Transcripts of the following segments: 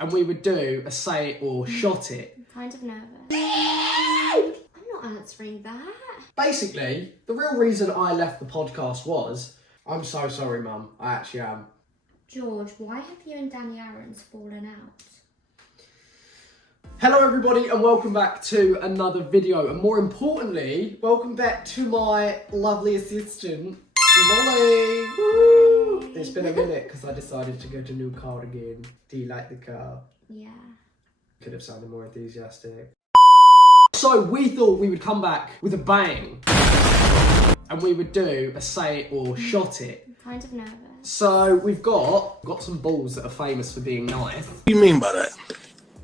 and we would do a say it or shot it. I'm kind of nervous. I'm not answering that. Basically, the real reason I left the podcast was, I'm so sorry, Mum. I actually am. George, why have you and Danny Aaron's fallen out? Hello everybody and welcome back to another video, and more importantly, welcome back to my lovely assistant, Molly. Woo! It's been a minute because I decided to get a new car again. Do you like the car? Yeah. Could have sounded more enthusiastic. So we thought we would come back with a bang and we would do a say it or shot it. I'm kind of nervous. So we've got some balls that are famous for being nice. What do you mean by that?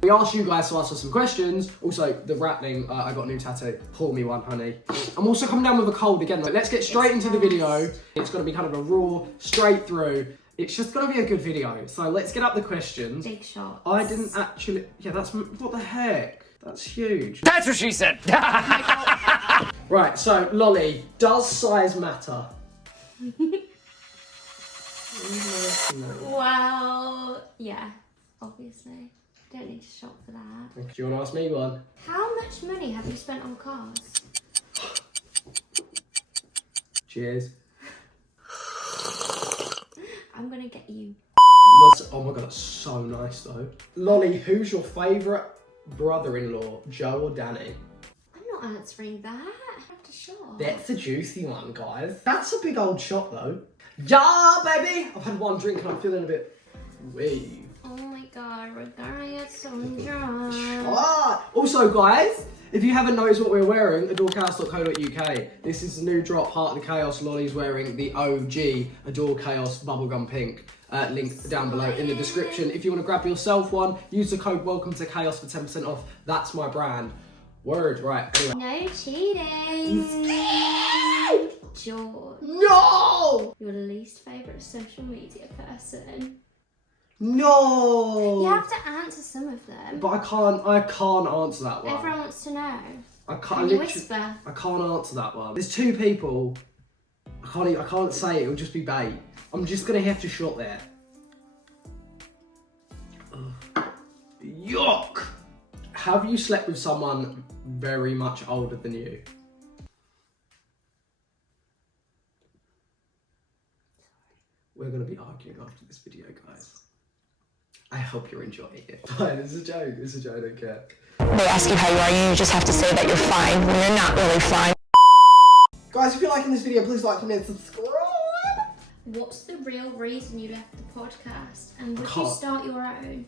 We asked you guys to ask us some questions. Also, the rattling, I got a new tattoo. Pour me one, honey. I'm also coming down with a cold again. Let's get straight into the video. It's going to be kind of a raw, straight through. It's just going to be a good video. So let's get up the questions. Big shot. I didn't actually... Yeah, that's... What the heck? That's huge. That's what she said. Right, so, Lolly, does size matter? Well, yeah, obviously. Don't need to shop for that. Do you want to ask me one? How much money have you spent on cars? Cheers. I'm gonna get you. Oh my god, that's so nice though. Lolly, who's your favourite brother-in-law, Joe or Danny? I'm not answering that. I have to shop. That's a juicy one, guys. That's a big old shot though. Yeah, baby! I've had one drink and I'm feeling a bit wee. Oh my god, we're gonna get so drunk. Also, guys, if you haven't noticed what we're wearing, adorechaos.co.uk. This is the new drop, Heart of the Chaos. Lolly's wearing the OG Adore Chaos Bubblegum Pink. Link down below in the description. If you want to grab yourself one, use the code Welcome to Chaos for 10% off. That's my brand. Word, right, anyway. No cheating. George. No! Your least favourite social media person. No! You have to answer some of them. But I can't answer that one. Everyone wants to know. I can't. Can you whisper? I can't answer that one. There's two people. I can't say it. It'll just be bait. I'm just gonna have to shot there. Ugh. Yuck! Have you slept with someone very much older than you? We're gonna be arguing after this video, guys. I hope you're enjoying it. Fine, it's a joke. It's a joke. I don't care. They ask you how you are, you just have to say that you're fine when you're not really fine. Guys, if you're liking this video, please like, comment, subscribe. What's the real reason you left the podcast? And would you start your own?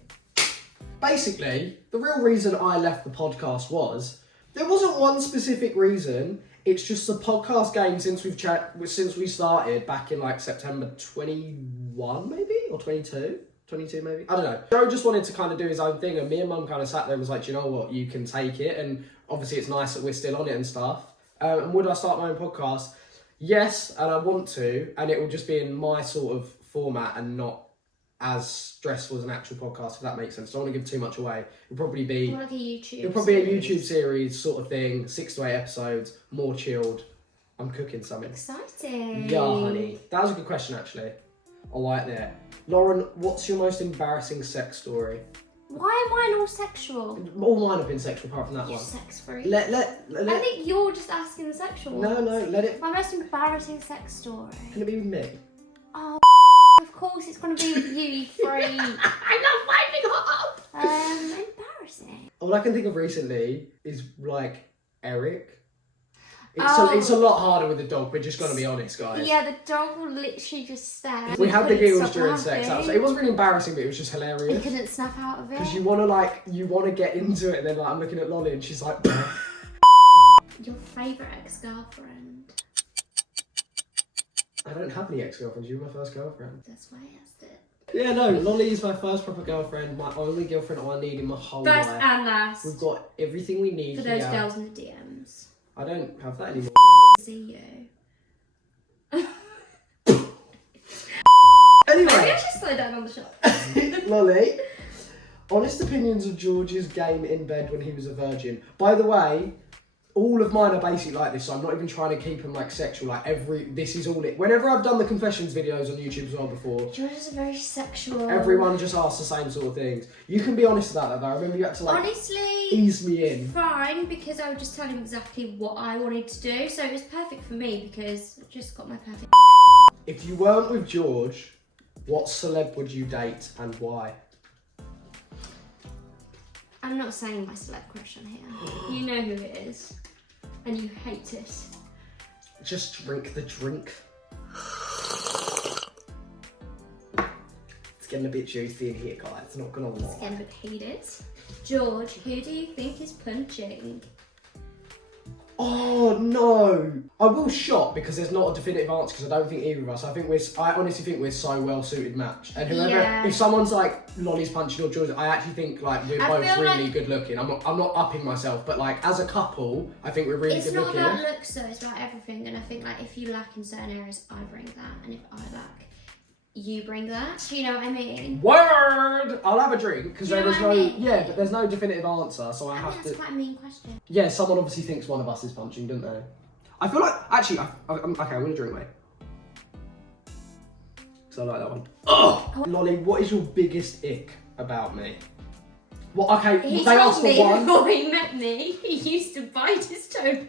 Basically, the real reason I left the podcast was, there wasn't one specific reason. It's just the podcast game since we started back in like September 21 maybe, or 22 maybe, I don't know. Joe just wanted to kind of do his own thing, and me and Mum kind of sat there and was like, do you know what, you can take it, and obviously it's nice that we're still on it and stuff. And would I start my own podcast? Yes, and I want to, and it will just be in my sort of format and not as stressful as an actual podcast, if that makes sense. I don't want to give too much away. It'll probably be like a YouTube. It'll probably be a YouTube series sort of thing, 6 to 8 episodes, more chilled. I'm cooking something. Exciting. Yeah, honey. That was a good question, actually. I like that. Lauren, what's your most embarrassing sex story? Why am mine all sexual? All mine have been sexual, apart from that You're one. sex freak. I think you're just asking the sexual ones. No, let it. My most embarrassing sex story. Can it be with me? Oh, of course it's going to be with you, you freak. I'm not winding up. Embarrassing. All I can think of recently is like Eric. It's a lot harder with the dog. We're just gonna be honest, guys. Yeah, the dog will literally just stare. We had the giggles during sex. It wasn't really embarrassing, but it was just hilarious. You couldn't snap out of it. Because you wanna get into it, and then like I'm looking at Lolly, and she's like. Your favourite ex-girlfriend? I don't have any ex-girlfriends. You were my first girlfriend. That's why I asked it. Yeah, no. Lolly is my first proper girlfriend. My only girlfriend I need in my whole life. First and last. We've got everything we need for those girls in the DMs. I don't have that anymore. See you. Anyway. Maybe I should slow down on the shot. Lolly, honest opinions of George's game in bed when he was a virgin. By the way, all of mine are basically like this, so I'm not even trying to keep them like sexual. Like this is all it. Whenever I've done the confessions videos on YouTube as well before, George is very sexual. everyone just asks the same sort of things. You can be honest about that though. I remember you had to like honestly ease me in. Fine, because I would just tell him exactly what I wanted to do, so it was perfect for me because I just got my perfect. If you weren't with George, what celeb would you date and why? I'm not saying my celeb crush on here. You know who it is, and you hate it. Just drink the drink. It's getting a bit juicy in here, guys. It's not gonna lie. It's getting a bit heated. George, who do you think is punching? Oh no! I will shot because there's not a definitive answer because I don't think either of us. I honestly think we're so well suited match. And whoever, if someone's like Lolly's punching or George, I actually think like we're both really good looking. I'm not upping myself, but like as a couple, I think we're really good looking. It's not about looks though, it's about everything. And I think like if you lack in certain areas, I bring that, and if I lack, you bring that. Do you know what I mean? Word! I'll have a drink because there is no but there's no definitive answer, so I have to. That's quite a mean question. Yeah, someone obviously thinks one of us is punching, don't they? I feel like actually, okay, I'm gonna drink, mate. Because I like that one. Oh, Lolly, what is your biggest ick about me? What? Okay, He they told asked for me one. before he met me, he used to bite his toenails.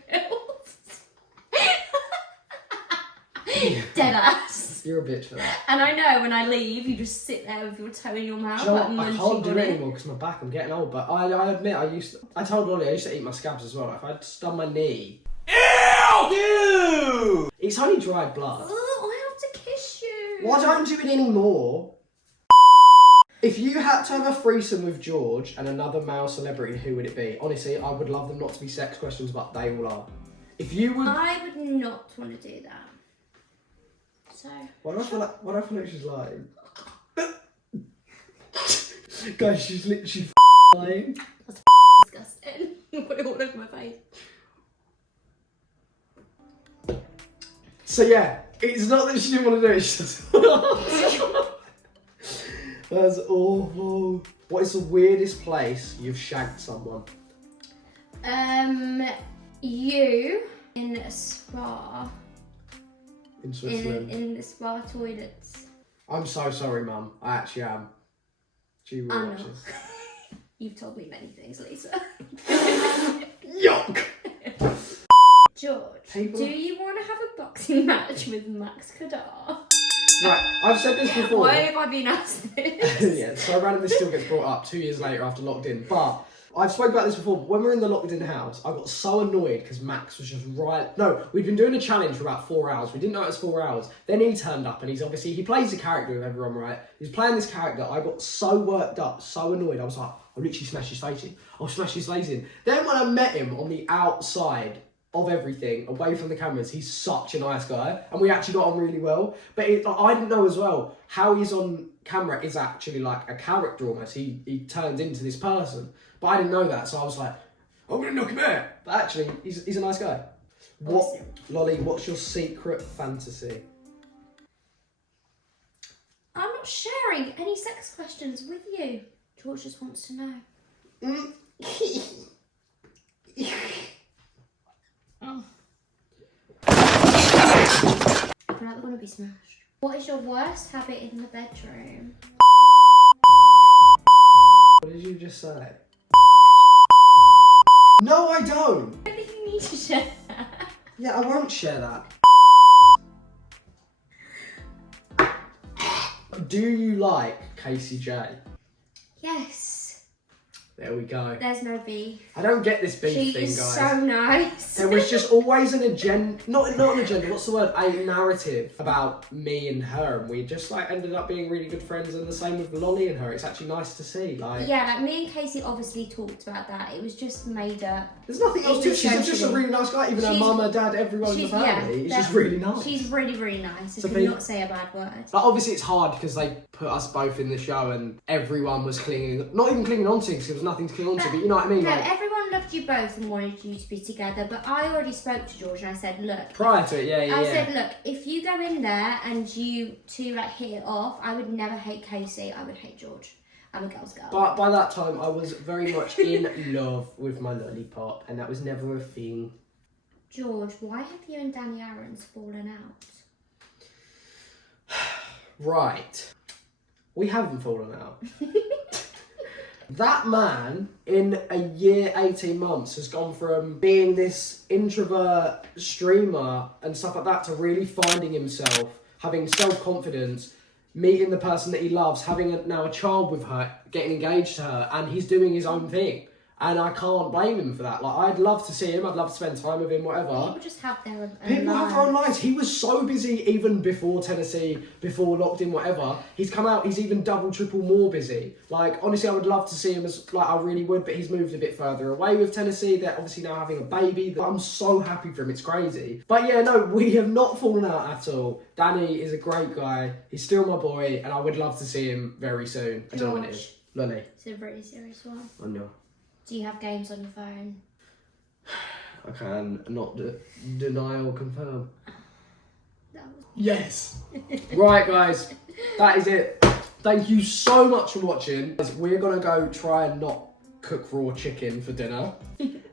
Dead ass. You're a bitch for that. And I know when I leave, you just sit there with your toe in your mouth. Do you know what? like I can't do it anymore because my back, I'm getting old. But I admit, I told Lolly I used to eat my scabs as well. Like, if I'd done my knee. Ew! It's only dried blood. Oh, I have to kiss you. Why don't do it anymore? If you had to have a threesome with George and another male celebrity, who would it be? Honestly, I would love them not to be sex questions, but they all are. If you would... I would not want to do that. So... Why do I feel like she's lying? Guys, she's literally lying. That's disgusting. Put it all over my face. So yeah, it's not that she didn't want to do it, she just... That's awful. What is the weirdest place you've shagged someone? You in a spa. In Switzerland. In the spa toilets. I'm so sorry, Mum. I actually am. She will watch this. You've told me many things, Lisa. Yuck! George, do you want to have a boxing match with Max Kadar? Right, I've said this before. Why have I been asked this? Yeah, so randomly still gets brought up 2 years later after locked in. But I've spoken about this before. But when we were in the locked in house, I got so annoyed because Max was just right. No, we'd been doing a challenge for about 4 hours. We didn't know it was 4 hours. Then he turned up and he plays a character with everyone, right? He's playing this character. I got so worked up, so annoyed. I was like, I'll literally smash his face in. I'll smash his face in. Then when I met him on the outside of everything, away from the cameras, he's such a nice guy, and we actually got on really well. But I didn't know as well how he's on camera is actually like a character almost. He turns into this person, but I didn't know that, so I was like, I'm gonna knock him out. But actually, he's a nice guy. What, Lolly? What's your secret fantasy? I'm not sharing any sex questions with you. George just wants to know. Oh. I feel like they're gonna be smashed. What is your worst habit in the bedroom? What did you just say? No, I don't. I don't think you need to share that. Yeah, I won't share that. Do you like Casey J? Yes. There we go. There's no beef. I don't get this beef She thing, is guys. so nice. There was just always an agenda, not an agenda, what's the word? A narrative about me and her, and we just like ended up being really good friends, and the same with Lolly and her. It's actually nice to see. Like, yeah, like me and Casey obviously talked about that. It was just made up. there's nothing else to it. She's just a really nice guy, even her mum, her dad, everyone in the family. It's just really nice. She's really, really nice. I So could not say a bad word. Like, obviously it's hard because they put us both in the show and everyone was not even clinging on to because there was nothing to cling on to, but you know what I mean? No, Like, everyone loved you both and wanted you to be together, but I already spoke to George and I said, look. Prior to it, I said, look, if you go in there and you two like hit it off, I would never hate Casey, I would hate George. I'm a girl's girl. But by that time, I was very much in love with my lollipop, and that was never a thing. George, why have you and Danny Aaron's fallen out? Right. We haven't fallen out. That man, in a year, 18 months, has gone from being this introvert streamer and stuff like that to really finding himself, having self-confidence, meeting the person that he loves, having now a child with her, getting engaged to her, and he's doing his own thing. And I can't blame him for that. Like, I'd love to see him. I'd love to spend time with him, whatever. People just have their own People have their own lives. lives. He was so busy even before Tennessee, before locked in, whatever. He's come out, he's even double, triple more busy. Like, honestly, I would love to see him as, like, I really would, but he's moved a bit further away with Tennessee. They're obviously now having a baby. I'm so happy for him. It's crazy. But yeah, no, we have not fallen out at all. Danny is a great guy. He's still my boy, and I would love to see him very soon. I don't know when it is. Lolly. It's a really serious one. I know. Do you have games on your phone? I can not deny or confirm. That was... Yes. Right, guys, that is it. Thank you so much for watching. We're gonna go try and not cook raw chicken for dinner.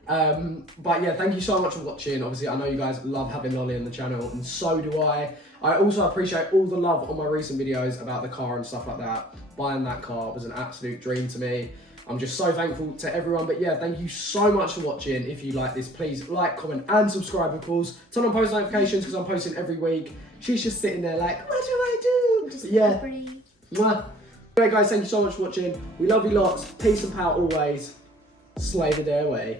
But yeah, thank you so much for watching. Obviously, I know you guys love having Lolly on the channel, and so do I. I also appreciate all the love on my recent videos about the car and stuff like that. Buying that car was an absolute dream to me. I'm just so thankful to everyone. But yeah, thank you so much for watching. If you like this, please like, comment, and subscribe, of course. Turn on post notifications because I'm posting every week. She's just sitting there like, what do I do? Just yeah. Mwah. Anyway, guys, thank you so much for watching. We love you lots. Peace and power always. Slay the day away.